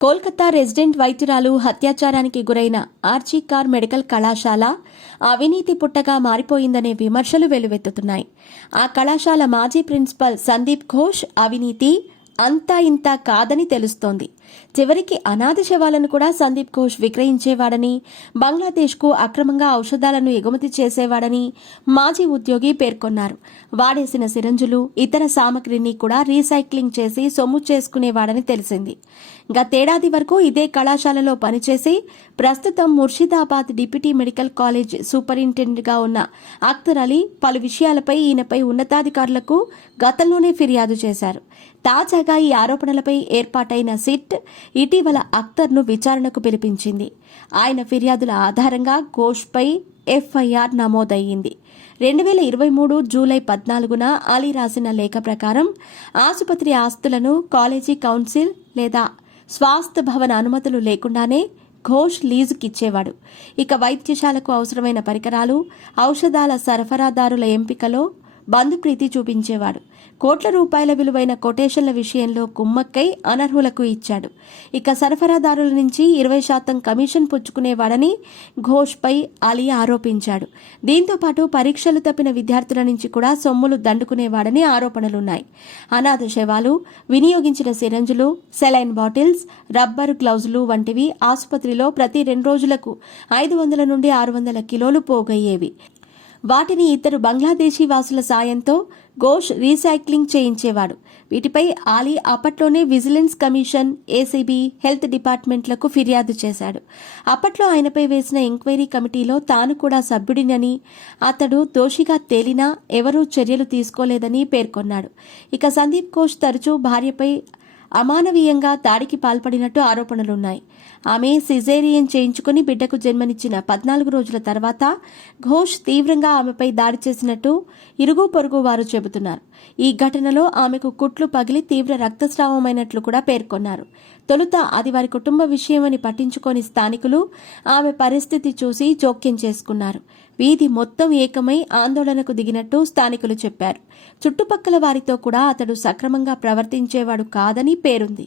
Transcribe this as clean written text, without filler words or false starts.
Kolkata resident వైద్యురాలు హత్యాచారానికి గురైన RG Kar medical కళాశాల అవినీతి పుట్టగా మారిపోయిందనే విమర్శలు వెల్లువెత్తుతున్నాయి. ఆ కళాశాల మాజీ ప్రిన్సిపల్ సందీప్ ఘోష్ అవినీతి అంతా ఇంతా కాదని తెలుస్తోంది. చివరికి అనాథ శవాలను కూడా సందీప్ ఘోష్ విక్రయించేవాడని, బంగ్లాదేశ్కు అక్రమంగా ఔషధాలను ఎగుమతి చేసేవాడని మాజీ ఉద్యోగి పేర్కొన్నారు. వాడేసిన సిరంజులు, ఇతర సామగ్రిని కూడా రీసైక్లింగ్ చేసి సొమ్ము చేసుకునేవాడని తెలిసింది. గతేడాది వరకు ఇదే కళాశాలలో పనిచేసి ప్రస్తుతం ముర్షిదాబాద్ డిప్యూటీ మెడికల్ కాలేజ్ సూపరింటెండెంట్గా ఉన్న అఖ్తర్ అలీ పలు విషయాలపై ఈయనపై ఉన్నతాధికారులకు గతంలోనే ఫిర్యాదు చేశారు. తాజాగా ఈ ఆరోపణలపై ఏర్పాటైన సిట్ ఇటీవల అఖ్తర్ను విచారణకు పిలిపించింది. ఆయన ఫిర్యాదుల ఆధారంగా ఘోష్పై ఎఫ్ఐఆర్ నమోదయ్యింది. 2023 జూలై 14న అలీ రాసిన లేఖ ప్రకారం ఆసుపత్రి ఆస్తులను కాలేజీ కౌన్సిల్ లేదా స్వాస్థ్య భవన అనుమతులు లేకుండానే ఘోష్ లీజుకిచ్చేవాడు. ఇక వైద్యశాలకు అవసరమైన పరికరాలు, ఔషధాల సరఫరాదారుల ఎంపికలో బంధుప్రీతి చూపించేవాడు. కోట్ల రూపాయల విలువైన కొటేషన్ల విషయంలో కుమ్మక్కై అనర్హులకు ఇచ్చాడు. ఇక సరఫరాదారుల నుంచి 20% కమిషన్ పుచ్చుకునేవాడని ఘోష్పై అలీ ఆరోపించాడు. దీంతో పాటు పరీక్షలు తప్పిన విద్యార్థుల నుంచి కూడా సొమ్ములు దండుకునేవాడని ఆరోపణలున్నాయి. అనాథ శవాలు, వినియోగించిన సిరంజులు, సెలైన్ బాటిల్స్, రబ్బరు గ్లౌజులు వంటివి ఆసుపత్రిలో ప్రతి 2 రోజులకు 500 నుండి 600 కిలోలు పోగయ్యేవి. వాటిని ఇద్దరు బంగ్లాదేశీ వాసుల సాయంతో ఘోష్ రీసైక్లింగ్ చేయించేవాడు. వీటిపై ఆలీ అప్పట్లోనే విజిలెన్స్ కమిషన్, ఏసీబీ, హెల్త్ డిపార్ట్మెంట్లకు ఫిర్యాదు చేశాడు. అప్పట్లో ఆయనపై వేసిన ఎంక్వైరీ కమిటీలో తాను కూడా సభ్యుడినని, అతడు దోషిగా తేలినా ఎవరూ చర్యలు తీసుకోలేదని పేర్కొన్నాడు. ఇక సందీప్ ఘోష్ తరచూ భార్యపై అమానవీయంగా దాడికి పాల్పడినట్టు ఆరోపణలున్నాయి. ఆమె సిజేరియన్ చేయించుకుని బిడ్డకు జన్మనిచ్చిన 14 రోజుల తర్వాత ఘోష్ తీవ్రంగా ఆమెపై దాడి చేసినట్టు ఇరుగు పొరుగు వారు చెబుతున్నారు. ఈ ఘటనలో ఆమెకు కుట్లు పగిలి తీవ్ర రక్తస్రావమైనట్లు కూడా పేర్కొన్నారు. తొలుత అది వారి కుటుంబ విషయమని పట్టించుకోని స్థానికులు ఆమె పరిస్థితి చూసి జోక్యం చేసుకున్నారు. వీధి మొత్తం ఏకమై ఆందోళనకు దిగినట్టు స్థానికులు చెప్పారు. చుట్టుపక్కల వారితో కూడా అతడు సక్రమంగా ప్రవర్తించేవాడు కాదని పేరుంది.